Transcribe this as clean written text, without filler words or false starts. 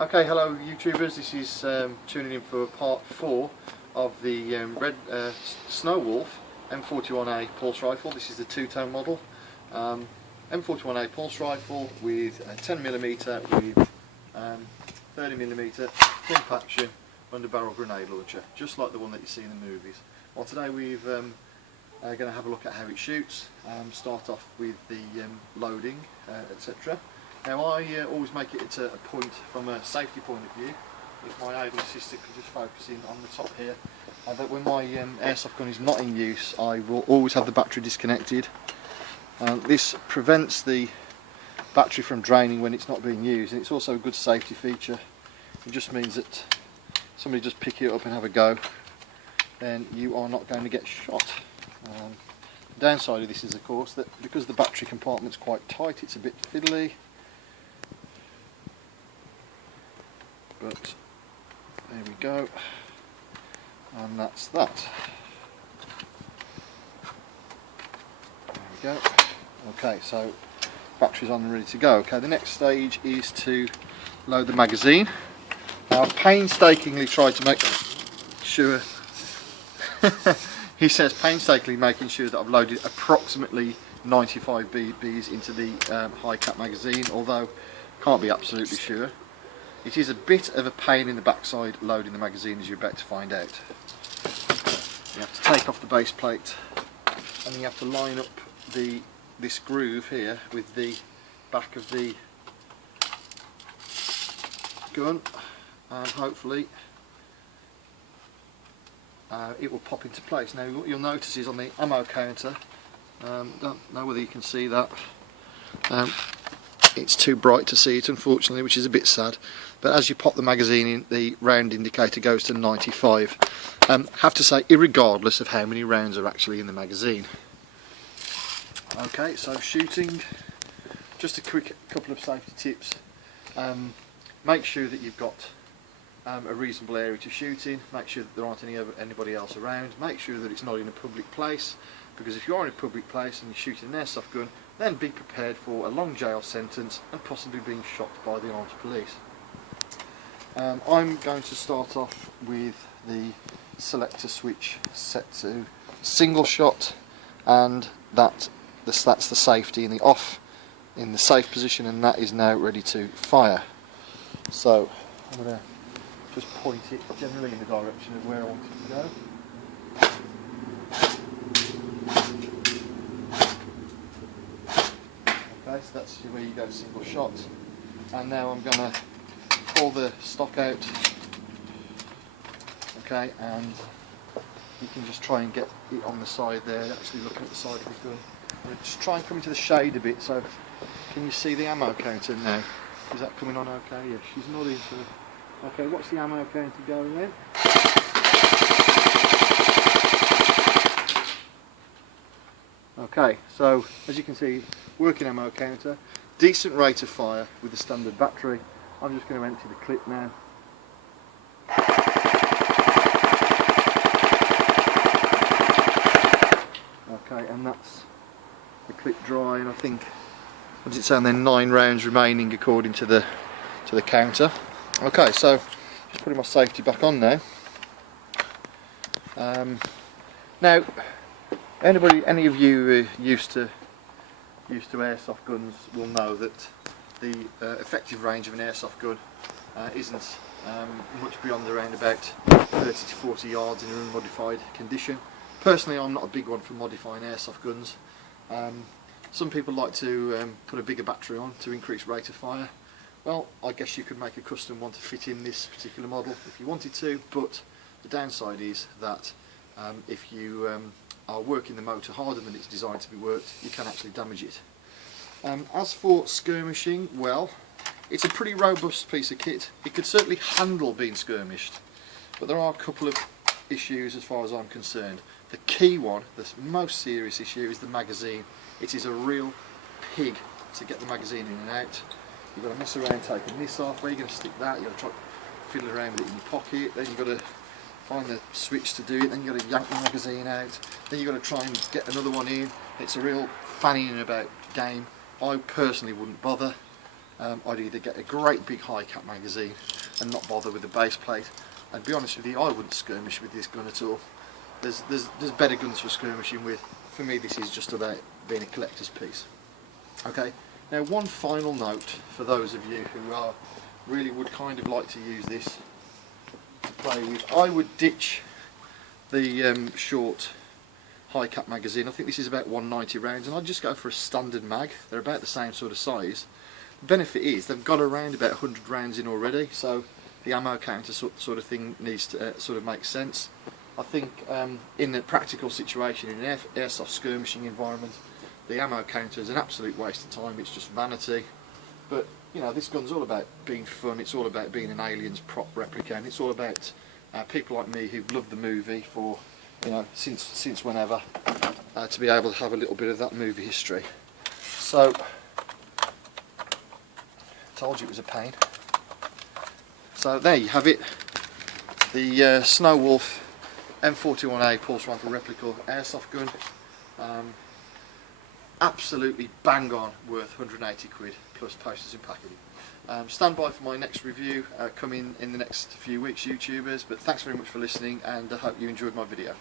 Okay, hello YouTubers, this is tuning in for part 4 of the Snow Wolf M41A pulse rifle. This is the two-tone model. M41A pulse rifle with 10mm with 30mm pump action underbarrel grenade launcher, just like the one that you see in the movies. Well, today we're going to have a look at how it shoots, start off with the loading, etc. Now I always make it a point from a safety point of view. If my able assistant could just focus in on the top here, that when my airsoft gun is not in use, I will always have the battery disconnected. This prevents the battery from draining when it's not being used, and it's also a good safety feature. It just means that somebody just pick it up and have a go, then you are not going to get shot. The downside of this is, of course, that because the battery compartment's quite tight, it's a bit fiddly. But there we go, and that's that. There we go. Okay, so battery's on and ready to go. Okay, the next stage is to load the magazine. Now I've painstakingly tried to make sure he says painstakingly making sure that I've loaded approximately 95 BBs into the high cap magazine, although can't be absolutely sure. It is a bit of a pain in the backside loading the magazine, as you're about to find out. You have to take off the base plate, and you have to line up this groove here with the back of the gun, and hopefully it will pop into place. Now what you'll notice is on the ammo counter, don't know whether you can see that, it's too bright to see it unfortunately, which is a bit sad, but as you pop the magazine in, the round indicator goes to 95. Have to say, irregardless of how many rounds are actually in the magazine. Okay, so shooting, just a quick couple of safety tips. Make sure that you've got a reasonable area to shoot in. Make sure that there aren't anybody else around. Make sure that it's not in a public place, because if you are in a public place and you're shooting an airsoft gun, then be prepared for a long jail sentence and possibly being shot by the armed police. I'm going to start off with the selector switch set to single shot, and that's the safety in the off, in the safe position, and that is now ready to fire. So I'm going to just point it generally in the direction of where I want it to go. Okay, so that's where you go single shot, and now I'm going to pull the stock out. Okay, and you can just try and get it on the side there, actually looking at the side of the gun. I'm just try and come into the shade a bit. So can you see the ammo counter now? Is that coming on okay? Yeah, she's nodding. So okay, what's the ammo counter going then? Okay, so as you can see, working ammo counter, decent rate of fire with the standard battery. I'm just going to empty the clip now. Okay, and that's the clip dry, and I think, what does it say on there, 9 rounds remaining according to the counter. Okay, so just putting my safety back on now. Now, any of you used to airsoft guns will know that the effective range of an airsoft gun isn't much beyond around about 30 to 40 yards in an unmodified condition. Personally, I'm not a big one for modifying airsoft guns. Some people like to put a bigger battery on to increase rate of fire. Well, I guess you could make a custom one to fit in this particular model if you wanted to, but the downside is that if you are working the motor harder than it's designed to be worked, you can actually damage it. As for skirmishing, well, it's a pretty robust piece of kit. It could certainly handle being skirmished, but there are a couple of issues as far as I'm concerned. The key one, the most serious issue, is the magazine. It is a real pig to get the magazine in and out. You've got to mess around taking this off. Where are you going to stick that? You've got to try fiddle around with it in your pocket. Then you've got to find the switch to do it. Then you've got to yank the magazine out. Then you've got to try and get another one in. It's a real fanning about game. I personally wouldn't bother. I'd either get a great big high cap magazine and not bother with the base plate. And to be honest with you, I wouldn't skirmish with this gun at all. There's better guns for skirmishing with. For me, this is just about being a collector's piece. Okay, now one final note for those of you who really would kind of like to use this to play with. I would ditch the short high cap magazine. I think this is about 190 rounds, and I'd just go for a standard mag. They're about the same sort of size. The benefit is they've got around about 100 rounds in already, so the ammo counter sort of thing needs to sort of make sense. I think in a practical situation, in an airsoft skirmishing environment, the ammo counter is an absolute waste of time. It's just vanity. But you know, this gun's all about being fun. It's all about being an Aliens prop replica, and it's all about people like me who've loved the movie for, you know, since whenever, to be able to have a little bit of that movie history. So, told you it was a pain. So there you have it, the Snow Wolf M41A pulse rifle replica airsoft gun. Absolutely bang on, worth 180 quid plus posters and packaging. Stand by for my next review coming in the next few weeks, YouTubers, but thanks very much for listening, and I hope you enjoyed my video.